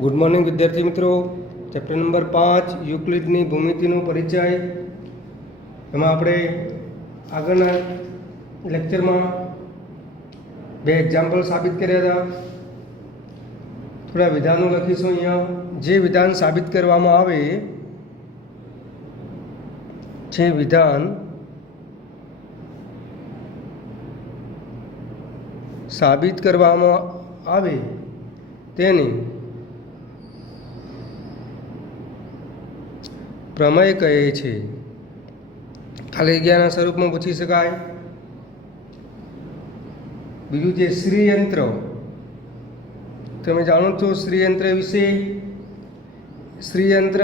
Good morning विद्यार्थी मित्रों। Chapter number 5 યુક્લિડની ભૂમિતિનો પરિચય એમાં આપણે આગળના લેક્ચરમાં બે એક્ઝામ્પલ સાબિત કર્યા હતા। થોડા વિધાનો લખીશું અહીંયા। જે વિધાન સાબિત કરવામાં આવે જે વિધાન સાબિત કરવામાં આવે તેને प्रमेय कहे छे। खाली जग्याना स्वरूप में पूछी शकाय। बीजू जे श्रीयंत्र, तमे जाणो छो श्रीयंत्र विषे। श्रीयंत्र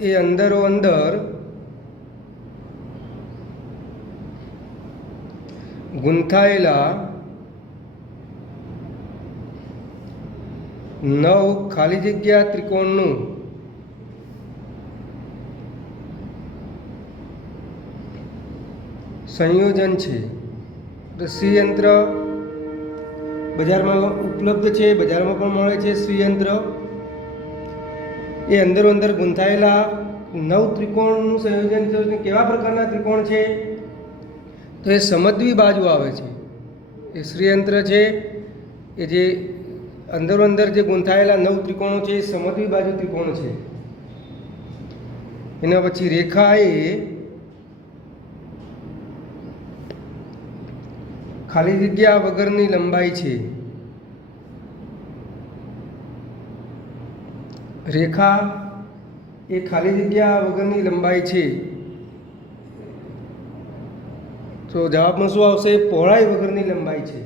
ए अंदरो अंदर गूंथायेला 9 खाली जग्या त्रिकोणनुं संयोजन है। तो श्रीयंत्र बजार में उपलब्ध है, बजार में पण मळे छे। श्रीयंत्र ये अंदरो अंदर गूंथायेला 9 त्रिकोणनुं संयोजन है। केवा प्रकारना त्रिकोण है? तो ये समद्वी बाजू आवे छे। ये श्रीयंत्र है, ये जे अंदरो अंदर जे गूंथायेला 9 त्रिकोणों है, समद्वी बाजू त्रिकोण है। एना पछी रेखा ए खाली जग्या वगरनी लंबाई छे। रेखा ए खाली जग्या वगरनी लंबाई छे। तो जवाब में शुं आवशे? पहोळाई वगरनी लंबाई छे।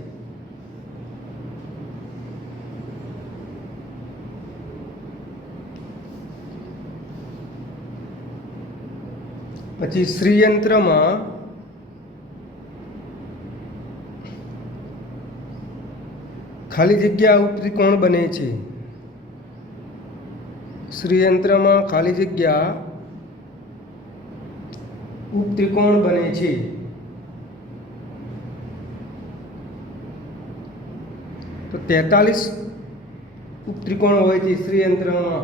पछी श्रीयंत्र में खाली जग्या उपत्रिकोण बने छे। श्रीयंत्र में खाली जग्या उपत्रिकोण बने छे। तो 43 उपत्रिकोण होय छे श्रीयंत्र में।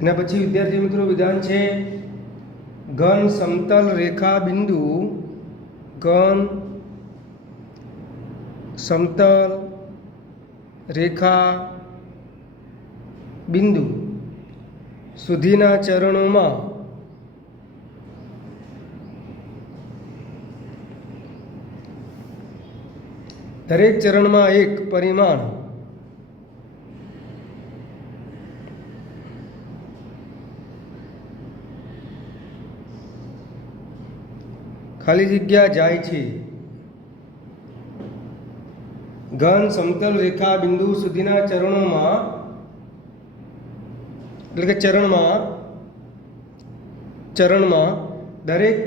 एना पछी विद्यार्थी मित्रों विधान छे घन समतल रेखा बिंदु, घन समतल रेखा बिंदु सुधीना चरणों में दरेक चरण में एक परिमाण खाली जग्या जाय छे। घन समतल रेखा बिंदु सुधीना चरणों में એટલે કે ચરણમાં દરેક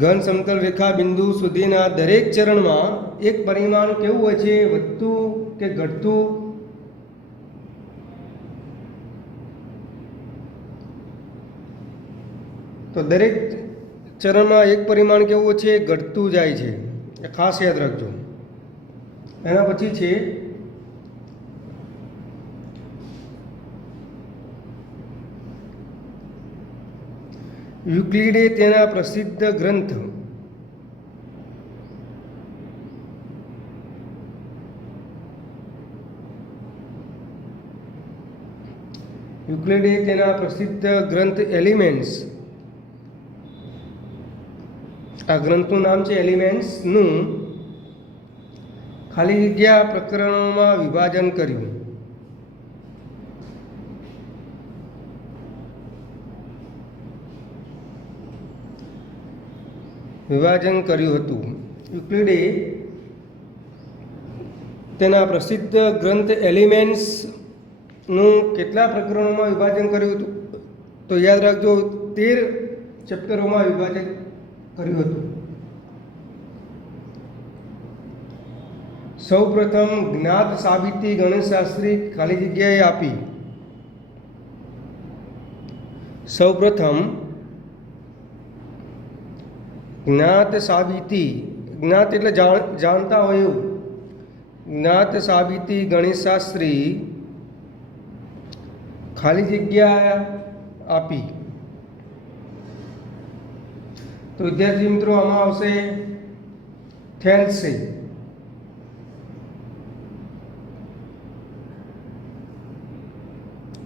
ઘન સમતલ રેખા બિંદુ સુધીના દરેક ચરણમાં એક પરિમાણ કેવું હોય છે? વધતું કે ઘટતું? तो दरेक चरण में एक परिमाण केवुं छे? घटतुं जाय छे। खास याद रखजो। एना पछी छे યુક્લિડે તેના પ્રસિદ્ધ ગ્રંથ યુક્લિડે તેના પ્રસિદ્ધ ગ્રંથ એલિમેન્ટ્સ, आ ग्रंथનું नाम છે એલિમેન્ટ્સ નું ખાલી જગ્યા પ્રકરણોમાં વિભાજન કર્યું। હતું। યુક્લિડે તેના પ્રસિદ્ધ ગ્રંથ એલિમેન્ટ્સનું કેટલા પ્રકરણોમાં વિભાજન કર્યું હતું? તો યાદ રાખજો 13 ચેપ્ટરોમાં વિભાજન કર્યું હતું। સૌ પ્રથમ જ્ઞાત સાબિતી ગણેશશાસ્ત્રી ખાલી જગ્યાએ આપી। સૌ પ્રથમ જ્ઞાત સાબિતી, જ્ઞાત એટલે જાણતા હોય એવું, જ્ઞાત સાબિતી ગણિતશાસ્ત્રી ખાલી જગ્યા આપી. તો વિદ્યાર્થી મિત્રો આમાં આવશે થેલ્સે.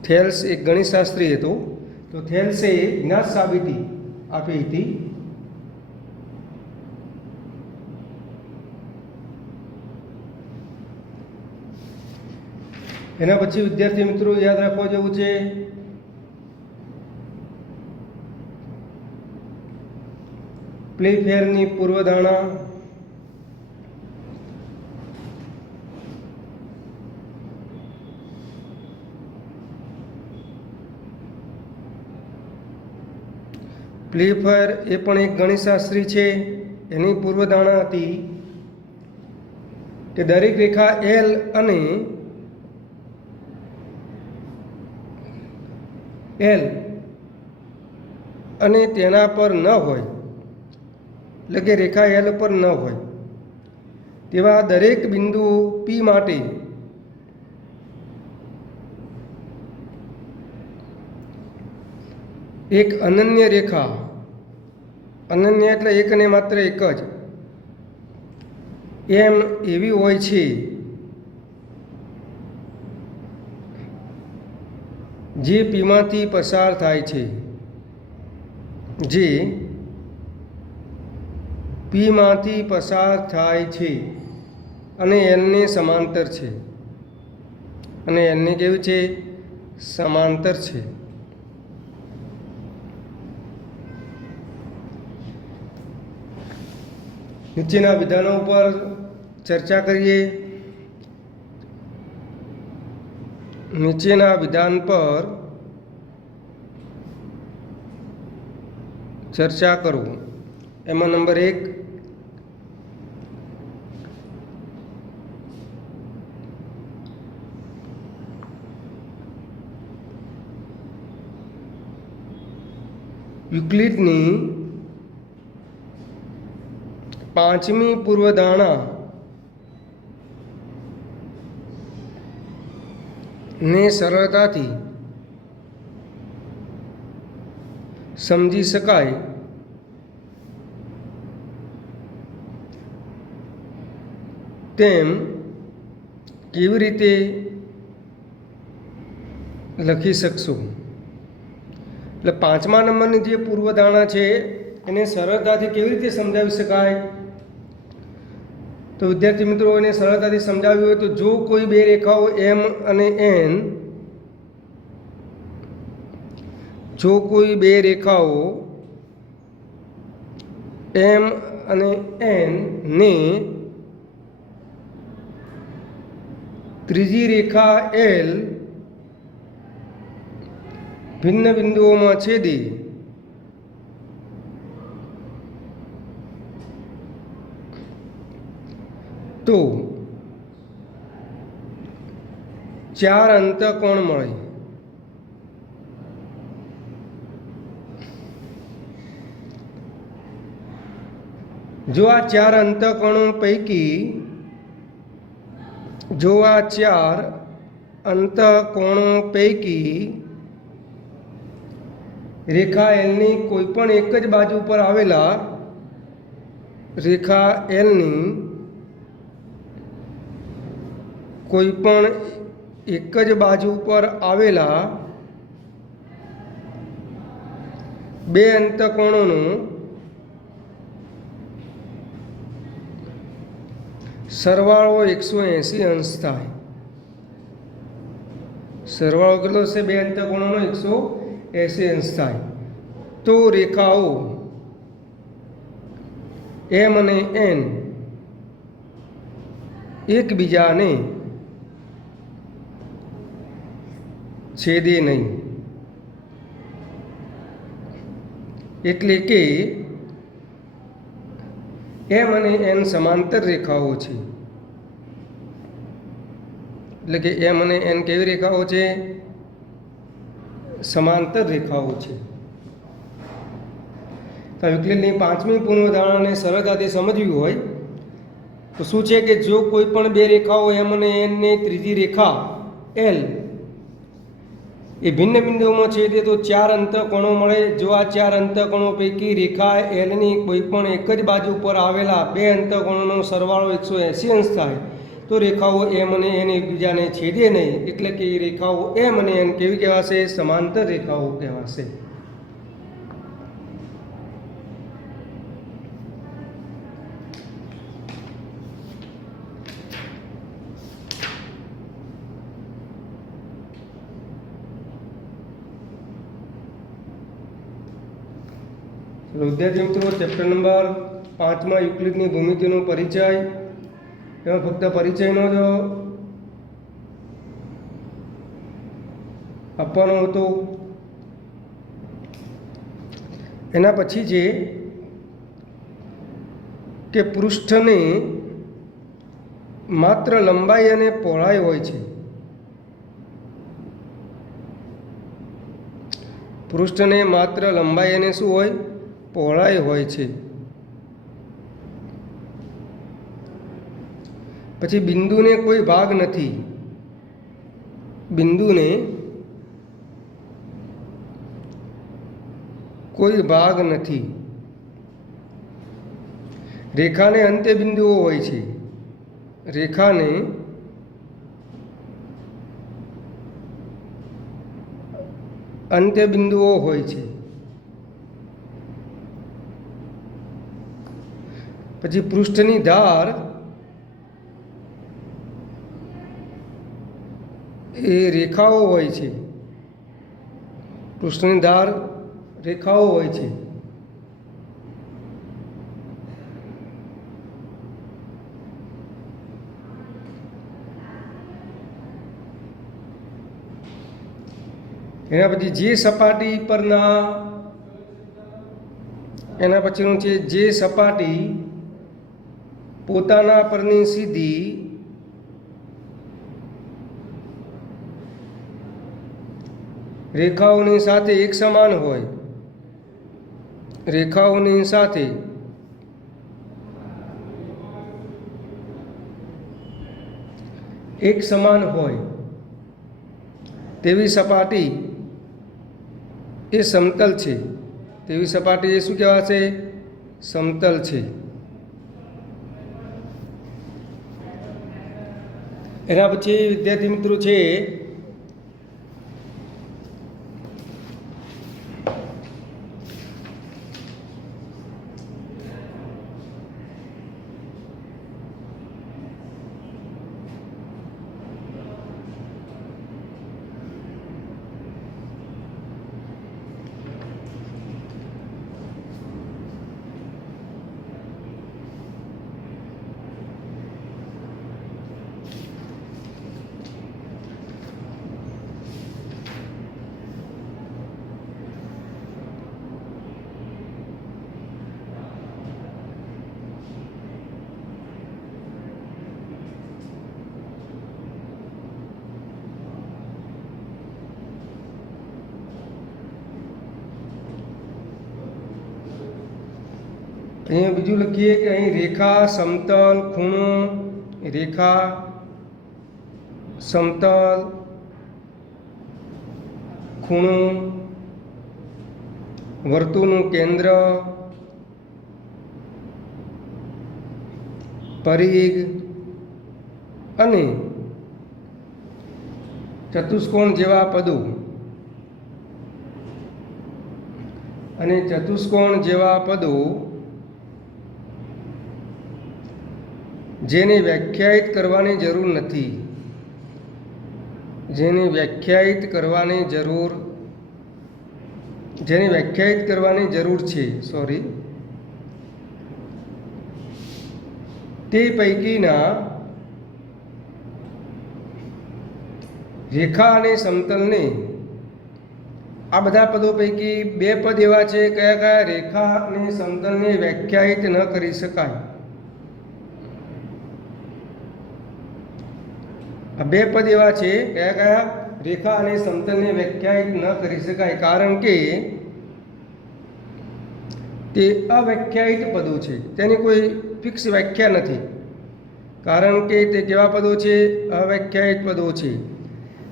થેલ્સ એક ગણિતશાસ્ત્રી હતો, તો થેલ્સે જ્ઞાત સાબિતી આપી હતી. એના પછી વિદ્યાર્થી મિત્રો યાદ રાખવા જેવું છે પ્લેફેરની પૂર્વધારણા. પ્લેફેર એ પણ એક ગણિતશાસ્ત્રી છે. એની પૂર્વધારણા હતી કે દરેક રેખા એલ અને તેના પર ન હોય, એટલે કે રેખા એલ પર ન હોય તેવા દરેક બિંદુ પી માટે એક અનન્ય રેખા, અનન્ય એટલે એક અને માત્ર એક જ, એમ એવી હોય છે જે પીમાંથી પસાર થાય છે, જે પીમાંથી પસાર થાય છે અને એલને સમાંતર છે, અને એલને કેવું છે? સમાંતર છે. નીચેના વિધાનો ઉપર ચર્ચા કરીએ. નીચેના વિધાન પર ચર્ચા કરો. એમાં નંબર 1, યુક્લિડની 5મી પૂર્વધારણા ને સરળતાથી સમજી શકાય તેમ કેવી રીતે લખી શકશો? એટલે 5મા નંબરની જે પૂર્વધારણા છે એને સરળતાથી કેવી રીતે સમજાવી શકાય? તો વિદ્યાર્થી મિત્રો એને સરળતાથી સમજાવ્યું હોય તો જો કોઈ બે રેખાઓ એમ અને એન, જો કોઈ બે રેખાઓ એમ અને એન ને ત્રીજી રેખા એલ ભિન્ન બિંદુઓમાં છેદે તો 4 અંતઃકોણ મળે. જો આ 4 અંતઃકોણો પૈકી રેખા એલની કોઈ પણ એક જ બાજુ પર આવેલા રેખા એલની કોઈ પણ એક જ બાજુ પર આવેલા બે અંતઃકોણોનો સરવાળો 180 અંશ થાય. સરવાળો કેટલો છે? બે અંતઃકોણોનો 180 અંશ થાય. તો રેખાઓ એમ અને એન એકબીજાને છેદે નહીં. એટલે કે એમ અને એન સમાંતર રેખાઓ છે. એટલે કે એમ અને એન કેવી રેખાઓ છે? સમાંતર રેખાઓ છે. તો યુક્લિડની પાંચમી પૂર્વધારણાને સરળતાથી સમજવી હોય તો શું છે કે જો કોઈ પણ બે રેખાઓ એમ અને એનની ત્રીજી રેખા એલ એ ભિન્ન બિંદુઓમાં છેદે તો ચાર અંતઃકોણો મળે. જો આ ચાર અંતઃકોણો પૈકી રેખા એલની કોઈ પણ એક જ બાજુ પર આવેલા બે અંતઃકોણોનો સરવાળો 180 અંશ થાય તો રેખાઓ એમ અને એન એકબીજાને છેદે નહીં, એટલે કે એ રેખાઓ એમ અને એન કેવી કહેવાશે? સમાંતર રેખાઓ કહેવાશે. વિદ્યાર્થી મિત્રો, ચેપ્ટર નંબર 5માં યુક્લિડની ભૂમિતિનો પરિચય. એમાં ફક્ત પરિચયનો જ આપવાનો હતો. એના પછી છે કે પૃષ્ઠની માત્ર લંબાઈ અને પહોળાઈ હોય છે. પૃષ્ઠને માત્ર લંબાઈ અને શું હોય? પહોળાઈ હોય છે. પછી બિંદુને કોઈ ભાગ નથી. બિંદુને કોઈ ભાગ નથી. રેખાને અંત્ય બિંદુઓ હોય છે. રેખાને અંત્ય બિંદુઓ હોય છે. પછી પૃષ્ઠની ધાર એ રેખાઓ હોય છે. પૃષ્ઠની ધાર રેખાઓ હોય છે. એના પછી જે સપાટી પરના એના પછીનું છે જે સપાટી પોતાના પરની સીધી રેખાઓની સાથે એક સમાન હોય. રેખાઓની સાથે એક સમાન હોય તેવી સપાટી એ સમતલ છે. તેવી સપાટી એ શું કહેવાશે? સમતલ છે. એના પછી વિદ્યાર્થી મિત્રો છે અહીંયા બીજું લખીએ કે અહીં રેખા, સમતલ, ખૂણો, રેખા, સમતલ, ખૂણો, વર્તુળનું કેન્દ્ર, પરિઘ અને ચતુષ્કોણ જેવા પદો જેને વ્યાખ્યાયિત કરવાની જરૂર નથી. જેને વ્યાખ્યાયિત કરવાની જરૂર છે તે પૈકીના રેખા અને સમતલને આ બધા પદો પૈકી બે પદ એવા છે કયા કયા? રેખા અને સમતલને વ્યાખ્યાયિત ન કરી શકાય. આ બે પદ એવા છે કયા કયા? રેખા અને સમતલને વ્યાખ્યાયિત ન કરી શકાય. કારણ કે તે અવ્યાખ્યાયિત પદો છે, તેની કોઈ ફિક્સ વ્યાખ્યા નથી, કારણ કે તે કેવા પદો છે? અવ્યાખ્યાયિત પદો છે.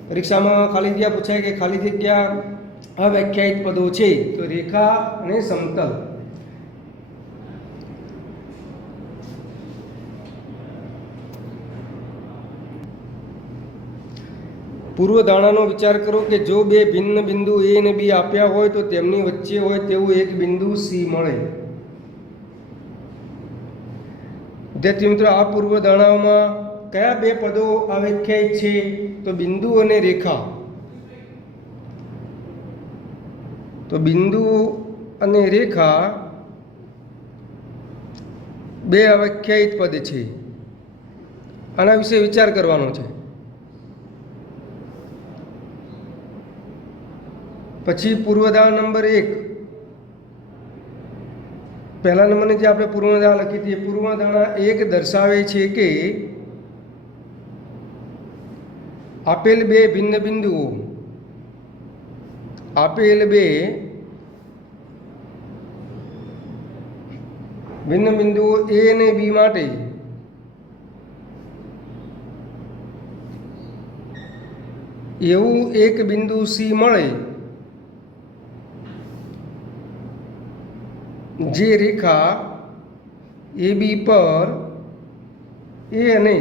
પરીક્ષામાં ખાલી જગ્યા પૂછાય કે ખાલી જગ્યા અવ્યાખ્યાયિત પદો છે, તો રેખા અને સમતલ. પૂર્વધારણાનો વિચાર કરો કે જો બે ભિન્ન બિંદુ એ અને બી આપ્યા હોય તો તેમની વચ્ચે હોય તેવું એક બિંદુ સી મળે. વિદ્યાર્થી મિત્રો, આ પૂર્વધારણાઓમાં કયા બે પદો અવ્યાખ્યાયિત છે? તો બિંદુ અને રેખા. તો બિંદુ અને રેખા બે અવ્યાખ્યાયિત પદ છે. આના વિશે વિચાર કરવાનો છે. પછી પૂર્વધારણા નંબર 1, પહેલા નંબરની જે આપણે પૂર્વધારણા લખી હતી, પૂર્વધારણા 1 દર્શાવે છે કે આપેલ બે ભિન્ન બિંદુઓ, આપેલ બે ભિન્ન બિંદુઓ એ અને બી માટે એવું એક બિંદુ સી મળે જે રેખા એ બી પર એ અને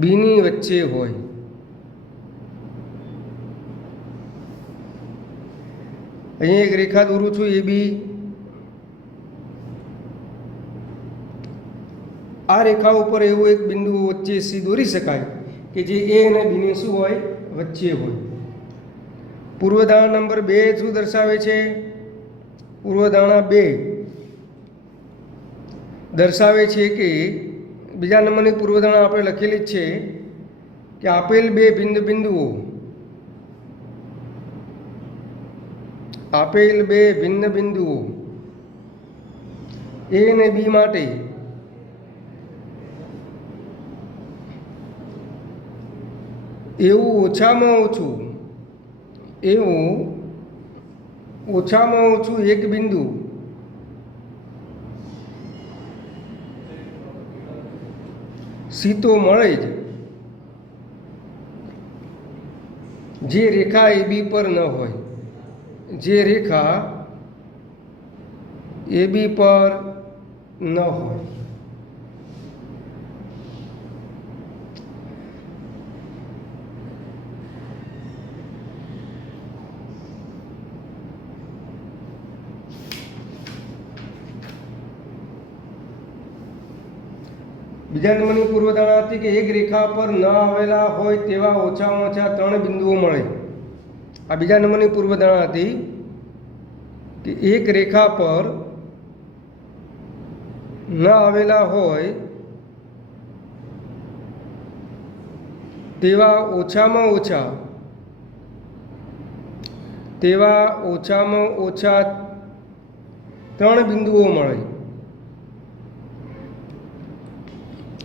બીની વચ્ચે હોય. અહીંયા એક રેખા દોરું છું, એ બી. આ રેખા ઉપર એવું એક બિંદુ વચ્ચે સી દોરી શકાય કે જે એ અને બીની શું હોય? વચ્ચે હોય. પૂર્વધારણા નંબર 2 શું દર્શાવે છે? પૂર્વધારણા 2 દર્શાવે છે કે બીજા નંબરની પૂર્વધારણા આપણે લખેલી જ છે કે આપેલ બે ભિન્ન બિંદુઓ, આપેલ બે ભિન્ન બિંદુઓ એ અને બી માટે એવું ઓછામાં ઓછું એક બિંદુ સી તો મળે જ જે રેખા એ બી પર ન હોય, જે રેખા એ બી પર ન હોય. બીજા નંબરની પૂર્વધારણા હતી કે એક રેખા પર ન આવેલા હોય તેવા ઓછામાં ઓછા 3 બિંદુઓ મળે. આ બીજા નંબરની પૂર્વધારણા હતી કે એક રેખા પર ન આવેલા હોય તેવા ઓછામાં ઓછા 3 બિંદુઓ મળે.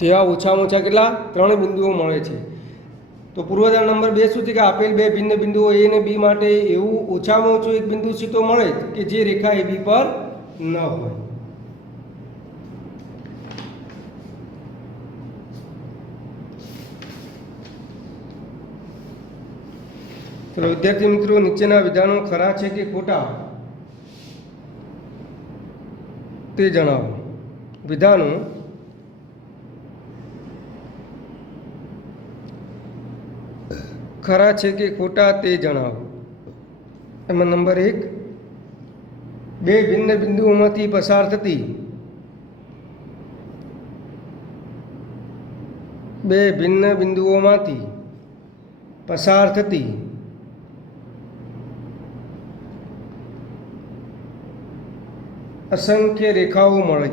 તેવા ઓછામાં ઓછા કેટલા? 3 બિંદુઓ મળે છે. તો પૂર્વધારણા નંબર 2 શું છે કે આપેલ બે ભિન્ન બિંદુઓ એ અને બી માટે એવું ઓછામાં ઓછું એક બિંદુ સી તો મળે કે જે રેખા એ બી પર ન હોય. ચલો વિદ્યાર્થી મિત્રો, નીચેના વિધાનો ખરા છે કે ખોટા તે જણાવો. વિધાનો ખરા છે કે ખોટા તે જણાવો. એમાં નંબર 1, બે ભિન્ન બિંદુઓમાંથી પસાર થતી અસંખ્ય રેખાઓ મળે.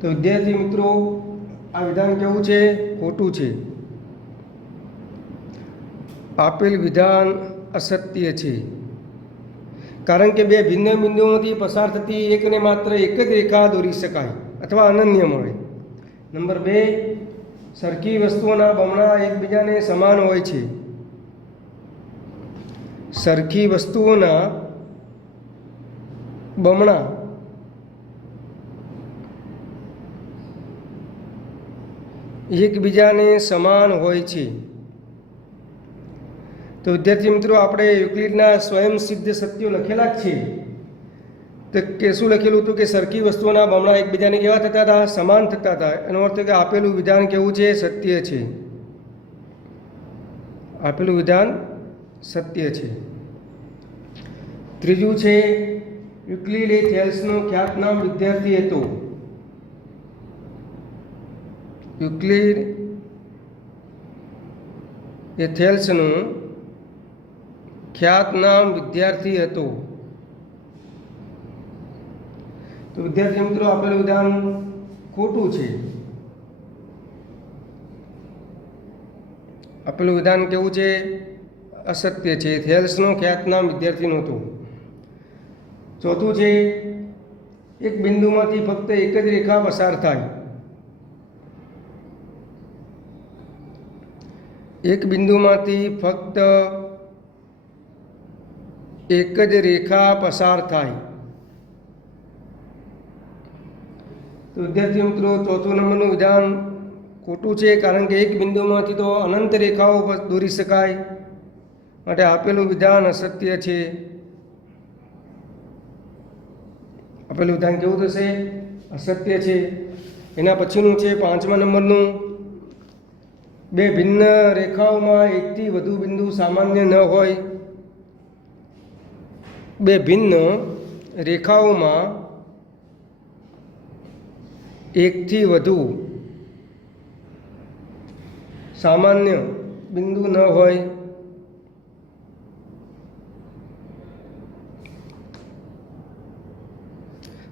તો વિદ્યાર્થી મિત્રો, આ વિધાન કેવું છે? ખોટું છે. આપેલ વિધાન અસત્ય છે, કારણ કે બે ભિન્ન બિંદુઓમાંથી પસાર થતી એકને માત્ર એક જ રેખા દોરી શકાય અથવા અનન્ય મળે. નંબર 2, સરખી વસ્તુઓના બમણા એકબીજાને સમાન હોય છે. સરખી વસ્તુઓના બમણા એકબીજાને સમાન હોય છે. તો વિદ્યાર્થી મિત્રો, આપણે યુક્લિડના સ્વયંસિદ્ધ સત્યો લખેલા જ છે. તો કે શું લખેલું હતું કે સરખી વસ્તુઓના બમણા એકબીજાને કેવા થતા હતા? સમાન થતા હતા. એનો અર્થ કે આપેલું વિધાન કેવું છે? સત્ય છે. આપેલું વિધાન સત્ય છે. ત્રીજું છે, યુક્લિડ એ થેલ્સનો ખ્યાતનામ વિદ્યાર્થી હતો. યુક્લિડ એ થેલ્સનો ખ્યાતનામ વિદ્યાર્થી હતો. તો વિદ્યાર્થી મિત્રો, આપેલું વિધાન ખોટું છે. આપેલું વિધાન કેવું છે? અસત્ય છે. થેલ્સનો ખ્યાતનામ વિદ્યાર્થી નહોતું. ચોથું છે, એક બિંદુમાંથી ફક્ત એક જ રેખા પસાર થાય. એક બિંદુમાંથી ફક્ત એક જ રેખા પસાર થાય. તો વિદ્યાર્થી મિત્રો, ચોથું નંબરનું વિધાન ખોટું છે, કારણ કે એક બિંદુમાંથી તો અનંત રેખાઓ દોરી શકાય. માટે આપેલું વિધાન અસત્ય છે. આપેલું વિધાન કેવું થશે? અસત્ય છે. એના પછીનું છે 5મા નંબરનું, બે ભિન્ન રેખાઓમાં એકથી વધુ બિંદુ સામાન્ય ન હોય. બે ભિન્ન રેખાઓમાં એકથી વધુ સામાન્ય બિંદુ ન હોય.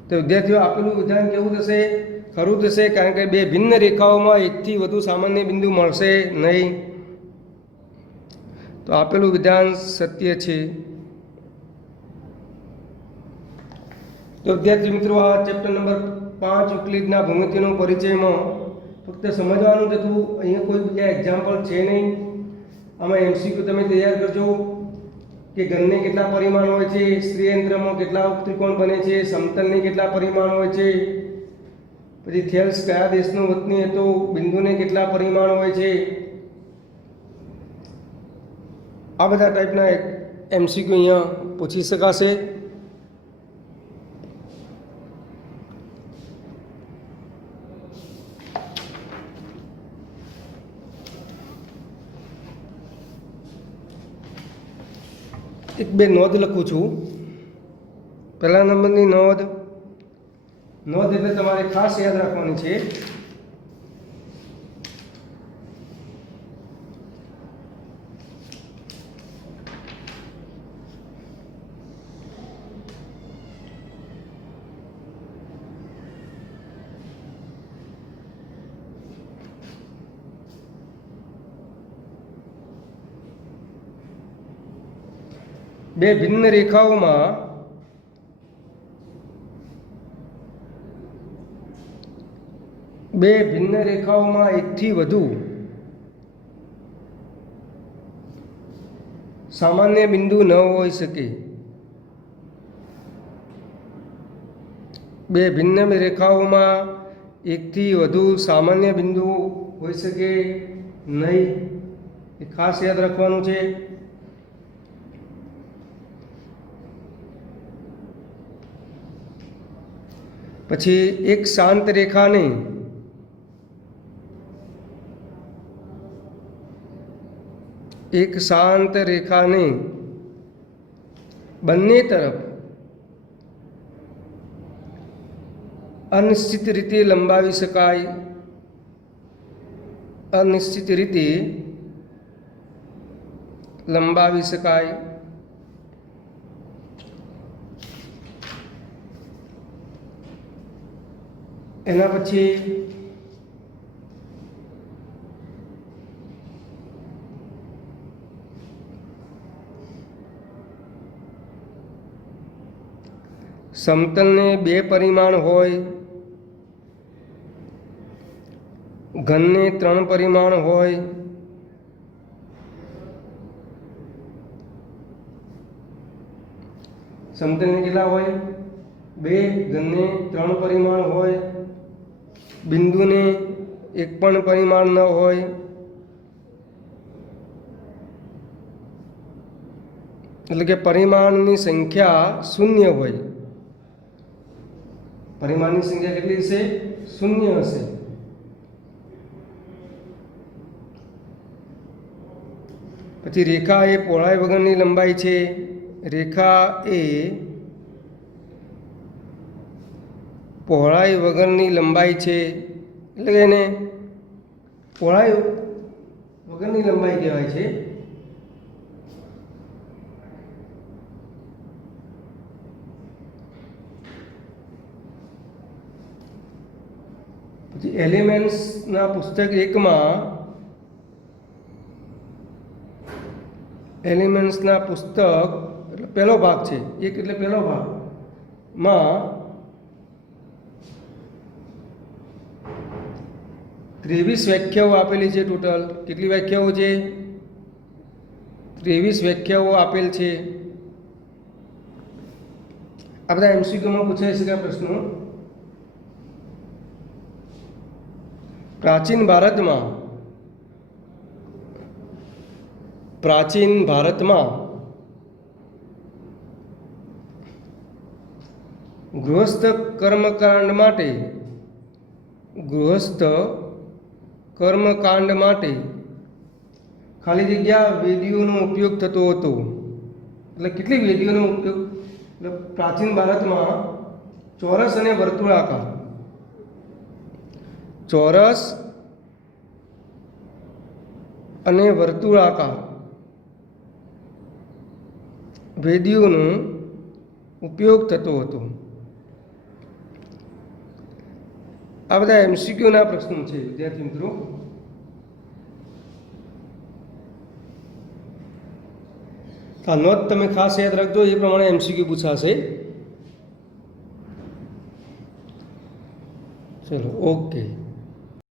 તો વિદ્યાર્થીઓ, આપેલું વિધાન કેવું થશે? ખરું થશે, કારણ કે બે ભિન્ન રેખાઓમાં એકથી વધુ સામાન્ય બિંદુ મળશે નહીં. તો આપેલું વિધાન સત્ય છે. તો વિદ્યાર્થી મિત્રો, આ ચેપ્ટર નંબર 5 યુક્લિડના ભૂમિતિનો પરિચયમાં ફક્ત સમજવાનું હતું. અહીંયા કોઈ બીજા એક્ઝામ્પલ છે નહીં. આમાં એમસીક્યુ તમે તૈયાર કરજો કે ઘનને કેટલા પરિમાણ હોય છે, શ્રીયંત્રમાં કેટલા ઉપત્રિકોણ બને છે, સમતલને કેટલા પરિમાણ હોય છે, પછી થેલ્સ કયા દેશનો વતની હતો, બિંદુને કેટલા પરિમાણ હોય છે. આ બધા ટાઈપના એમસીક્યુ અહીંયા પૂછી શકાશે. એક બે નોંધ લખું છું. પહેલા નંબરની નોંધ એટલે તમારે ખાસ યાદ રાખવાની છે. બે ભિન્ન રેખાઓમાં એકથી વધુ સામાન્ય બિંદુ ન હોઈ શકે. બે ભિન્ન રેખાઓમાં એકથી વધુ સામાન્ય બિંદુ હોઈ શકે નહીં. એ ખાસ યાદ રાખવાનું છે. પછી એક શાંત રેખાને બંને તરફ અનિશ્ચિત રીતે લંબાવી શકાય. એના પછી સમતલને 2 પરિમાણ હોય, ઘનને 3 પરિમાણ હોય, સમતલને કેટલા હોય? 2. ઘનને 3 પરિમાણ હોય. બિંદુને 1 પણ પરિમાણ ન હોય. એટલે કે પરિમાણની સંખ્યા 0 હોય. પરિમાણની સંખ્યા કેટલી હશે? 0 હશે. પછી રેખા એ પહોળાઈ વગરની લંબાઈ છે. રેખા એ પહોળાઈ વગરની લંબાઈ છે, એટલે કે એને પહોળાઈ વગરની લંબાઈ કહેવાય છે. પછી એલિમેન્ટ્સના પુસ્તક 1માં એલિમેન્ટ્સના પુસ્તક એટલે પહેલો ભાગ છે. 1 એટલે પહેલો ભાગમાં 23 વ્યાખ્યાઓ આપેલી છે. ટોટલ કેટલી વ્યાખ્યાઓ છે? 23 વ્યાખ્યાઓ આપેલ છે. આ બધા એમસીક્યુમાં પૂછાઈ શકે પ્રશ્નો. પ્રાચીન ભારતમાં ગૃહસ્થ કર્મકાંડ માટે ખાલી જગ્યા વેદીઓનો ઉપયોગ થતો હતો. એટલે કેટલી વેદીઓનો ઉપયોગ? એટલે પ્રાચીન ભારતમાં ચોરસ અને વર્તુળાકાર, ચોરસ અને વર્તુળાકાર વેદીઓનો ઉપયોગ થતો હતો. આ બધા એમસીક્યુના પ્રશ્નો છે વિદ્યાર્થી મિત્રો. આ નોટ તમે ખાસ યાદ રાખજો, એ પ્રમાણે એમસીક્યુ પૂછાશે. ચલો, ઓકે.